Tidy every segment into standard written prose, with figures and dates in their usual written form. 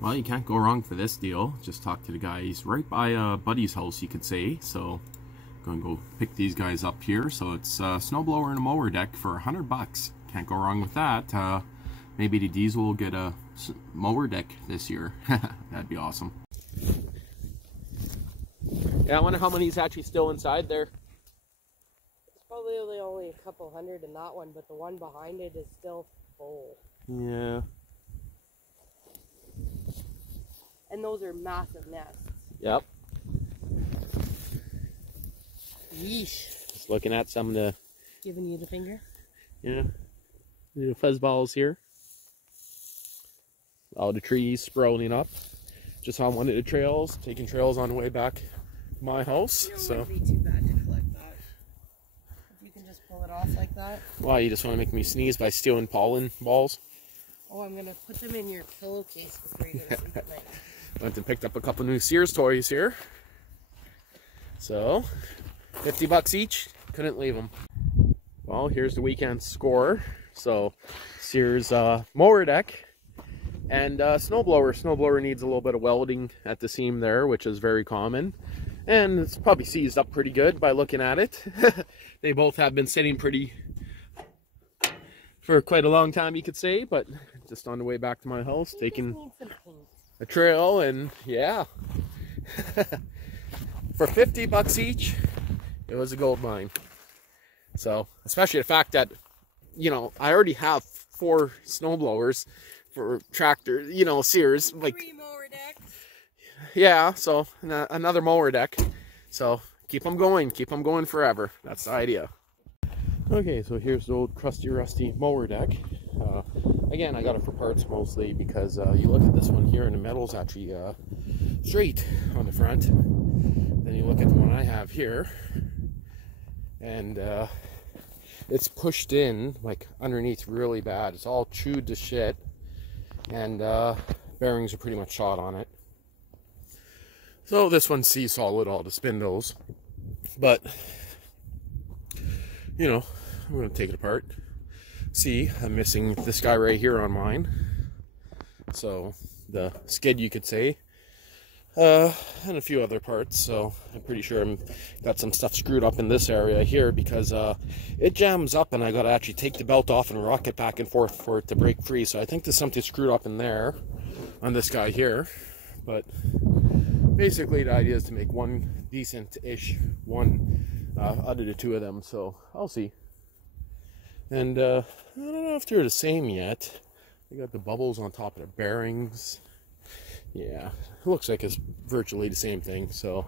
Well, you can't go wrong for this deal. Just talked to the guy. He's right by a buddy's house, you could say. So, going to go pick these guys up here. So it's a snowblower and a mower deck for $100. Can't go wrong with that. Maybe the Diesel will get a mower deck this year. That'd be awesome. Yeah, I wonder how many's actually still inside there. It's probably only a couple hundred in that one, but the one behind it is still full. Yeah. And those are massive nests. Yep. Yeesh. Just looking at some of the... Giving you the finger? Yeah. The fuzzballs here. All the trees sprouting up. Just on one of the trails, taking trails on the way back to my house. It So wouldn't be too bad to collect that. If you can just pull it off like that. Why, you just want to make me sneeze by stealing pollen balls? Oh, I'm gonna put them in your pillowcase before you go to sleep at night. Went and picked up a couple new Sears toys here. So, $50 each. Couldn't leave them. Well, here's the weekend score. So, Sears mower deck and snowblower. Snowblower needs a little bit of welding at the seam there, which is very common. And it's probably seized up pretty good by looking at it. They both have been sitting pretty for quite a long time, you could say, but just on the way back to my house, taking a trail, and yeah. For $50 each, it was a gold mine. So, especially the fact that, you know, I already have 4 snowblowers for tractor, you know, Sears, like 3 mower decks. Yeah, so another mower deck. So keep them going forever. That's the idea. Okay, so here's the old crusty rusty mower deck. Again, I got it for parts mostly because you look at this one here and the metal's actually straight on the front. Then you look at the one I have here and it's pushed in like underneath really bad. It's all chewed to shit and bearings are pretty much shot on it. So this one's solid, all the spindles, but you know, I'm going to take it apart. See, I'm missing this guy right here on mine. So the skid, you could say, and a few other parts. So I'm pretty sure I'm got some stuff screwed up in this area here because it jams up and I got to actually take the belt off and rock it back and forth for it to break free. So I think there's something screwed up in there on this guy here, but basically the idea is to make one decent-ish one out of the 2 of them, so I'll see. And I don't know if they're the same yet. They got the bubbles on top of the bearings. Yeah, it looks like it's virtually the same thing, so.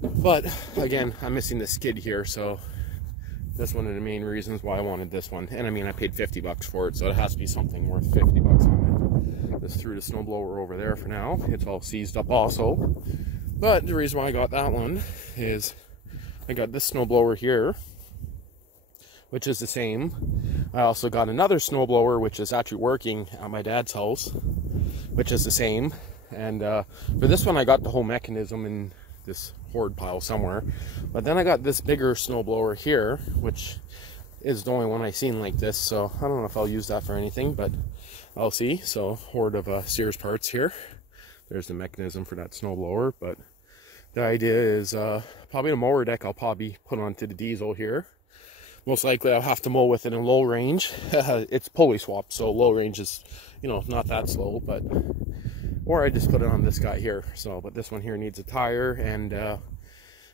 But again, I'm missing the skid here, so that's one of the main reasons why I wanted this one. And I mean, I paid $50 for it, so it has to be something worth $50 on it. Just threw the snowblower over there for now. It's all seized up also. But the reason why I got that one is I got this snowblower here, which is the same. I also got another snowblower, which is actually working at my dad's house, which is the same. And for this one, I got the whole mechanism in this hoard pile somewhere. But then I got this bigger snowblower here, which is the only one I've seen like this. So I don't know if I'll use that for anything, but I'll see. So hoard of Sears parts here. There's the mechanism for that snowblower. But the idea is probably a mower deck I'll probably put onto the Diesel here. Most likely I'll have to mow with it in low range. It's pulley swap, so low range is, you know, not that slow, but or I just put it on this guy here. So, but this one here needs a tire, and I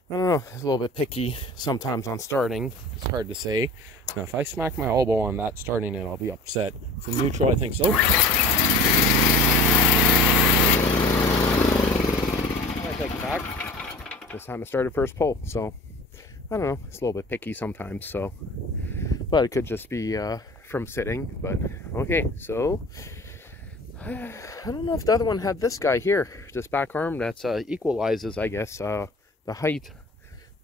don't know, it's a little bit picky sometimes on starting. It's hard to say. Now, if I smack my elbow on that starting it, I'll be upset. It's in neutral, I think so. I take it back. This time I started first pull, so I don't know, it's a little bit picky sometimes, so, but it could just be from sitting. But okay, so I don't know if the other one had this guy here, this back arm that's equalizes, I guess, the height.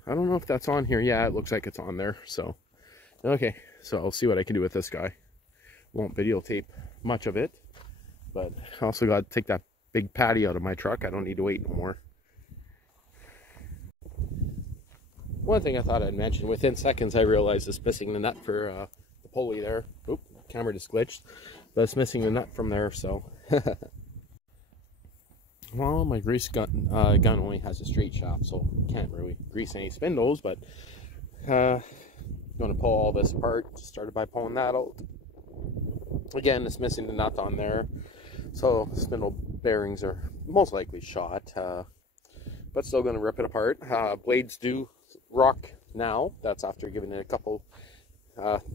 I don't know if that's on here. Yeah, it looks like it's on there. So okay, so I'll see what I can do with this guy. Won't videotape much of it, but I also got to take that big patty out of my truck. I don't need to wait no more. One thing I thought I'd mention, within seconds I realized it's missing the nut for the pulley there. Oop, camera just glitched. But it's missing the nut from there, so. Well, my grease gun only has a straight shaft, so can't really grease any spindles, but going to pull all this apart. Started by pulling that out. Again, it's missing the nut on there, so spindle bearings are most likely shot, but still going to rip it apart. Blades do rock now. That's after giving it a couple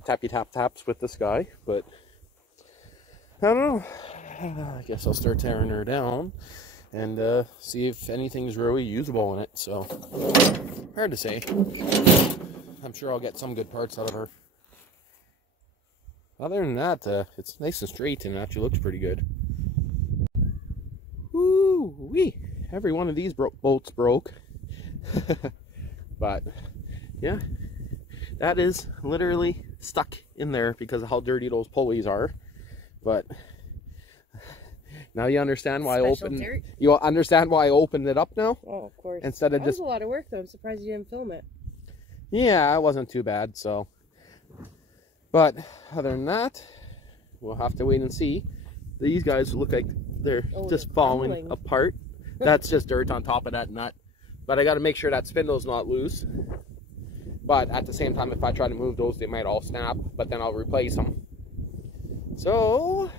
tappy taps with this guy, but I don't know. I guess I'll start tearing her down and see if anything's really usable in it. So hard to say. I'm sure I'll get some good parts out of her. Other than that, it's nice and straight and actually looks pretty good. Woo-wee! Every one of these bolts broke. But yeah, that is literally stuck in there because of how dirty those pulleys are. But now you understand why you understand why I opened it up now? Oh, of course. Instead of that was a lot of work, though. I'm surprised you didn't film it. Yeah, it wasn't too bad, so. But other than that, we'll have to wait and see. These guys look like they're just falling apart. That's just dirt on top of that nut. But I got to make sure that spindle's not loose. But at the same time, if I try to move those, they might all snap. But then I'll replace them. So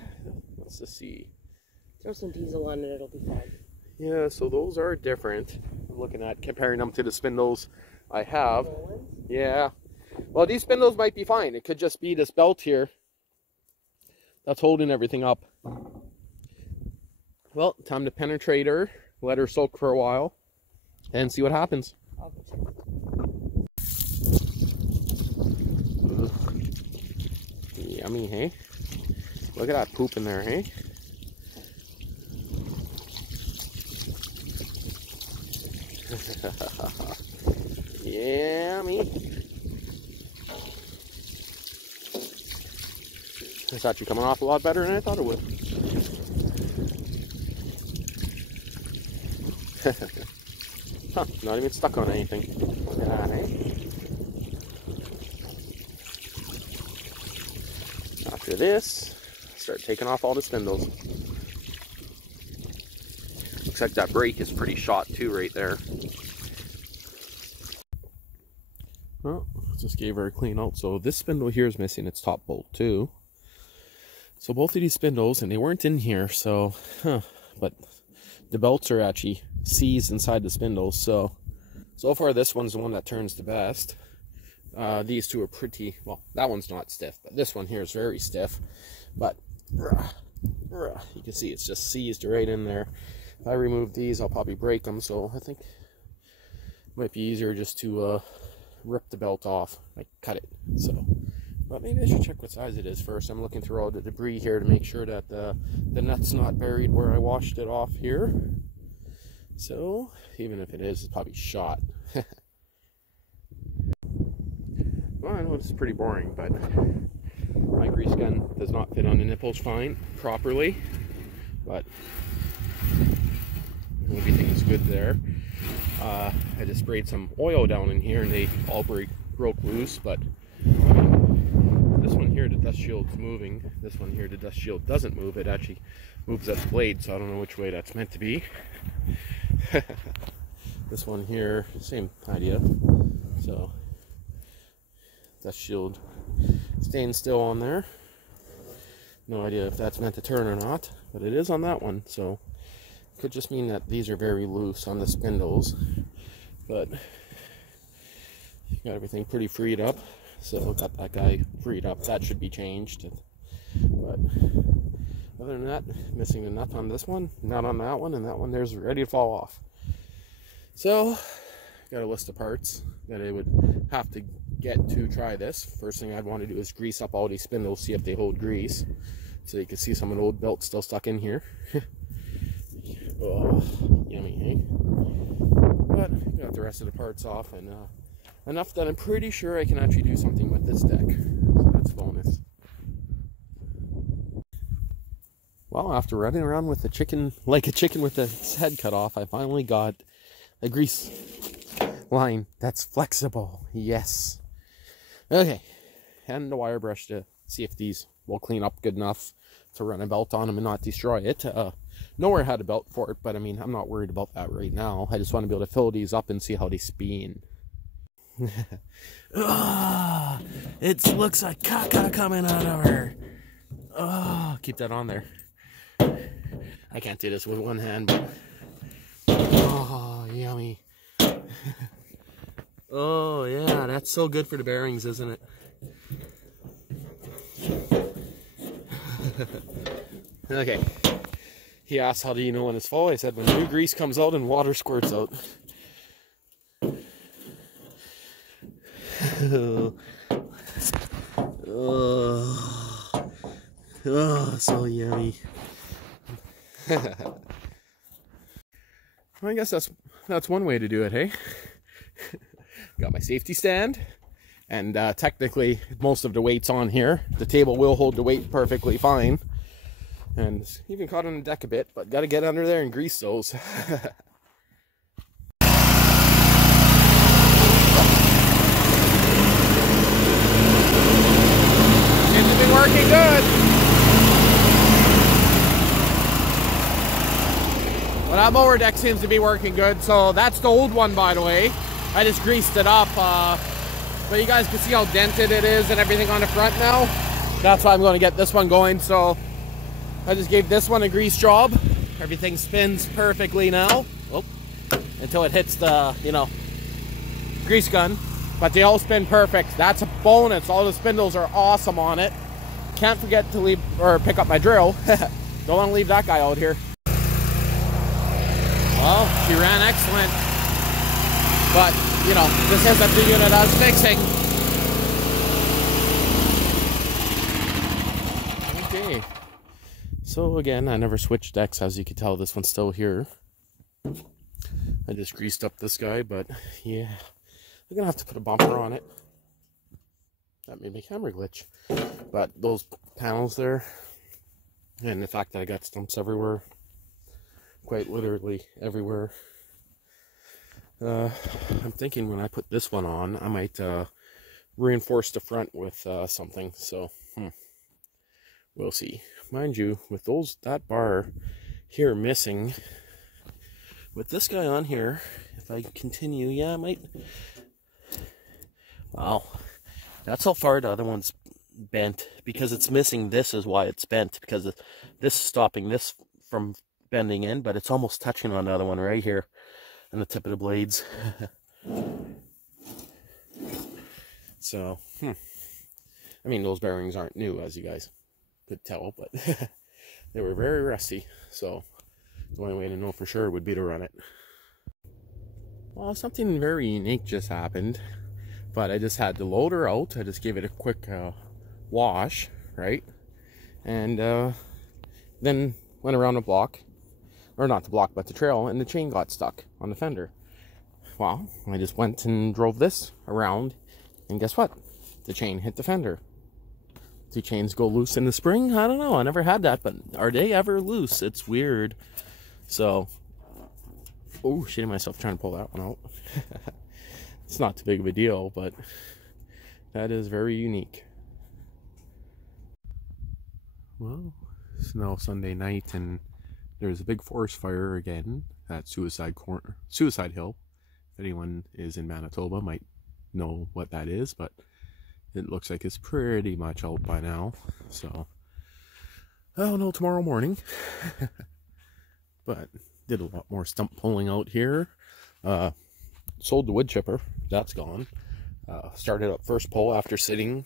let's just see. Throw some diesel on it, it'll be fine. Yeah, so those are different. I'm looking at comparing them to the spindles I have. Yeah. Well, these spindles might be fine. It could just be this belt here that's holding everything up. Well, time to penetrate her, let her soak for a while, and see what happens. Yummy, hey? Look at that poop in there, hey? Yummy. It's actually coming off a lot better than I thought it would. Huh, not even stuck on anything. After this, start taking off all the spindles. Looks like that brake is pretty shot too right there. Well, just gave her a clean out. So this spindle here is missing its top bolt too. So both of these spindles, and they weren't in here, so, but the belts are actually seized inside the spindles. So far this one's the one that turns the best. These two are pretty, well, that one's not stiff, but this one here is very stiff. But you can see it's just seized right in there. If I remove these, I'll probably break them. So I think it might be easier just to rip the belt off, like cut it. So, but maybe I should check what size it is first. I'm looking through all the debris here to make sure that the nut's not buried where I washed it off here. So even if it is, it's probably shot. Well, I know it's pretty boring, but my grease gun does not fit on the nipples properly, but everything is good there. I just sprayed some oil down in here and they all broke loose, but this one here, the dust shield's moving. This one here, the dust shield doesn't move. It actually moves at the blade, so I don't know which way that's meant to be. This one here, same idea. So dust shield staying still on there. No idea if that's meant to turn or not, but it is on that one. So it could just mean that these are very loose on the spindles, but got everything pretty freed up. So got that guy freed up. That should be changed. But other than that, missing a nut on this one, nut on that one, and that one there's ready to fall off. So got a list of parts that I would have to get to try this. First thing I'd want to do is grease up all these spindles, see if they hold grease. So you can see some of the old belts still stuck in here. Oh, yummy, eh? But got the rest of the parts off, and enough that I'm pretty sure I can actually do something with this deck. So that's a bonus. Well, after running around with the chicken, like a chicken with its head cut off, I finally got a grease line that's flexible. Yes. Okay. And the wire brush to see if these will clean up good enough to run a belt on them and not destroy it. Nowhere had a belt for it, but I mean, I'm not worried about that right now. I just want to be able to fill these up and see how they spin. Oh, it looks like caca coming out of her. Oh, keep that on there. I can't do this with one hand, but oh, yummy. Oh yeah, that's so good for the bearings, isn't it? Okay. He asked, how do you know when it's full? I said, when new grease comes out and water squirts out. Oh, so yummy. Well, I guess that's one way to do it, hey? Got my safety stand, and technically most of the weight's on here. The table will hold the weight perfectly fine, and it's even caught on the deck a bit, but got to get under there and grease those. Seems to be working good. Well, that mower deck seems to be working good. So that's the old one, by the way. I just greased it up, but you guys can see how dented it is and everything on the front now. That's why I'm going to get this one going. So I just gave this one a grease job. Everything spins perfectly now. Oh, until it hits the, you know, grease gun. But they all spin perfect. That's a bonus. All the spindles are awesome on it. Can't forget to leave or pick up my drill. Don't want to leave that guy out here. Well, she ran excellent. But, you know, this isn't the unit I was fixing. Okay. So again, I never switched decks, as you can tell. This one's still here. I just greased up this guy, but yeah. I'm gonna have to put a bumper on it. That made my camera glitch. But those panels there, and the fact that I got stumps everywhere, quite literally everywhere. I'm thinking when I put this one on, I might reinforce the front with something. So we'll see. Mind you, with that bar here missing, with this guy on here, if I continue, yeah, I might. Wow, that's how far the other one's bent. Because it's missing this is why it's bent. Because this is stopping this from bending in, but it's almost touching on the other one right here. And the tip of the blades. So, I mean, those bearings aren't new, as you guys could tell, but they were very rusty. So, the only way to know for sure would be to run it. Well, something very unique just happened, but I just had to load her out. I just gave it a quick wash, right? And then went around the block. Or not the block, but the trail, and the chain got stuck on the fender. Well, I just went and drove this around, and guess what? The chain hit the fender. Do chains go loose in the spring? I don't know. I never had that, but are they ever loose? It's weird. So, oh, shitting myself trying to pull that one out. It's not too big of a deal, but that is very unique. Well, it's now Sunday night, and there's a big forest fire again at Suicide Hill. If anyone is in Manitoba might know what that is, but it looks like it's pretty much out by now. So, I'll know tomorrow morning. But did a lot more stump pulling out here. Sold the wood chipper. That's gone. Started up first pull after sitting.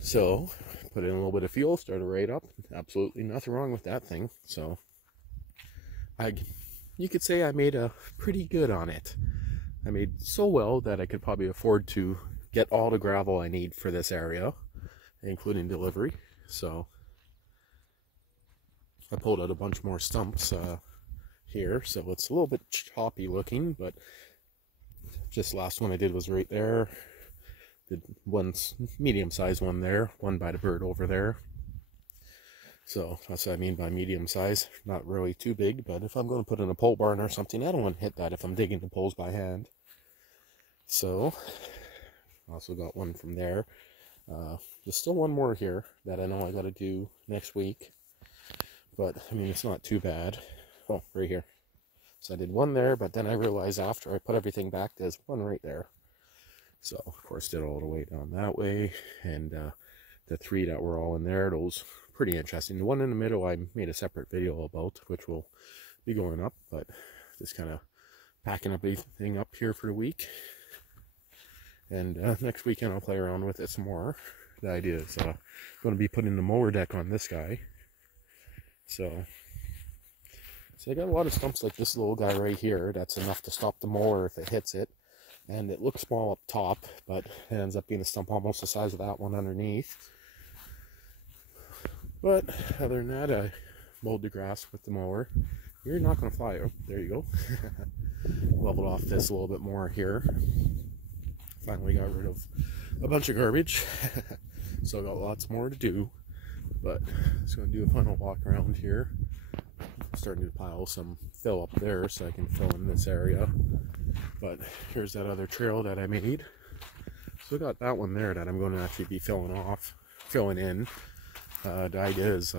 So, put in a little bit of fuel, started right up. Absolutely nothing wrong with that thing. So, you could say I made a pretty good on it. I made so well that I could probably afford to get all the gravel I need for this area, including delivery. So, I pulled out a bunch more stumps here, so it's a little bit choppy looking, but just last one I did was right there. Did one medium-sized one there, one by the bird over there. So that's what I mean by medium size. Not really too big, but if I'm going to put in a pole barn or something, I don't want to hit that if I'm digging the poles by hand. So, also got one from there. There's still one more here that I know I got to do next week. but I mean, it's not too bad. Oh, right here. So I did one there, but then I realized after I put everything back, there's one right there. So, of course, did all the way down that way, and the 3 that were all in there, those pretty interesting. The one in the middle I made a separate video about, which will be going up, but just kind of packing up everything up here for the week. And next weekend I'll play around with it some more. The idea is going to be putting the mower deck on this guy. So I got a lot of stumps like this little guy right here. That's enough to stop the mower if it hits it. And it looks small up top, but it ends up being a stump almost the size of that one underneath. But other than that, I mowed the grass with the mower. You're not going to fly. Oh, there you go. Leveled off this a little bit more here. Finally got rid of a bunch of garbage. Still got lots more to do. But just going to do a final walk around here. Starting to pile some fill up there so I can fill in this area. But here's that other trail that I made. So I got that one there that I'm going to actually be filling in. The idea is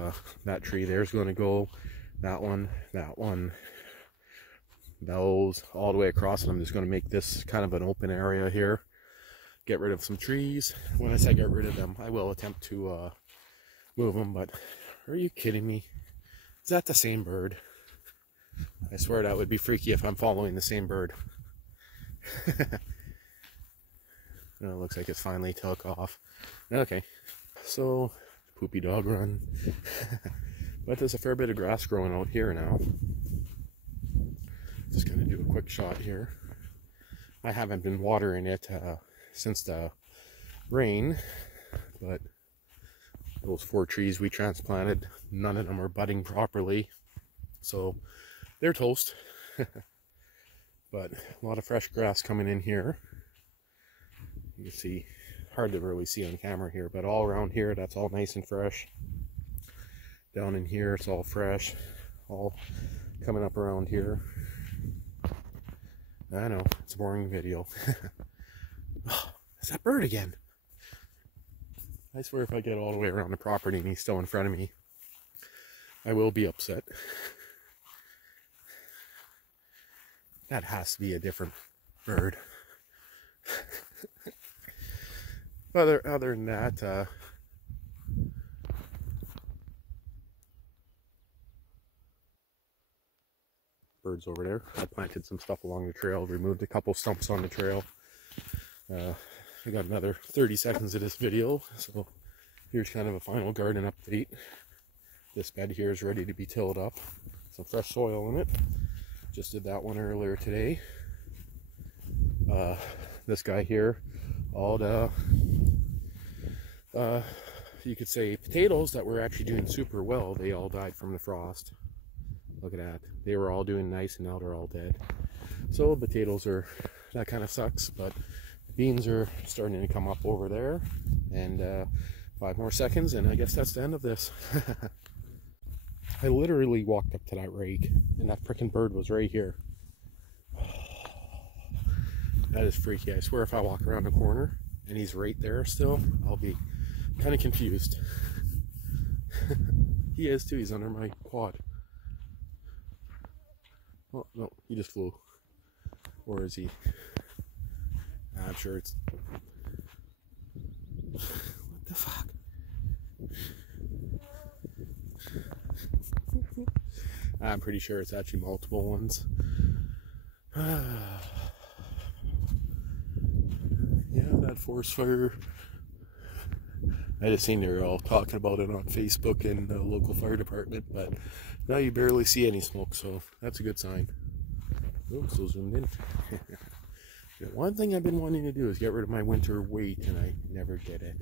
that tree there's going to go, that one, those, all the way across, and I'm just going to make this kind of an open area here. Get rid of some trees. When I say get rid of them, I will attempt to move them, but are you kidding me? Is that the same bird? I swear that would be freaky if I'm following the same bird. It looks like it's finally took off. Okay, so poopy dog run. But there's a fair bit of grass growing out here now. Just gonna do a quick shot here. I haven't been watering it since the rain, but those 4 trees we transplanted, none of them are budding properly, so they're toast. But a lot of fresh grass coming in here. You can see, hard to really see on camera here, but all around here, that's all nice and fresh. Down in here, it's all fresh, all coming up around here. I know, it's a boring video. It's that bird again. I swear if I get all the way around the property and he's still in front of me, I will be upset. That has to be a different bird. Other than that, birds over there. I planted some stuff along the trail, removed a couple stumps on the trail. I got another 30 seconds of this video, so here's kind of a final garden update. This bed here is ready to be tilled up. Some fresh soil in it. Just did that one earlier today. This guy here, all the you could say potatoes that were actually doing super well, they all died from the frost. Look at that. They were all doing nice and now they're all dead. So potatoes are, that kind of sucks, but beans are starting to come up over there. And 5 more seconds and I guess that's the end of this. I literally walked up to that rake and that frickin' bird was right here. That is freaky. I swear if I walk around the corner and he's right there still, I'll be kind of confused. He is too, he's under my quad. Oh, no, he just flew. Or is he? I'm sure it's... What the fuck? I'm pretty sure it's actually multiple ones. Yeah, that forest fire. I just seen they were all talking about it on Facebook and the local fire department, but now you barely see any smoke, so that's a good sign. Oh, so zoomed in. One thing I've been wanting to do is get rid of my winter weight, and I never did it.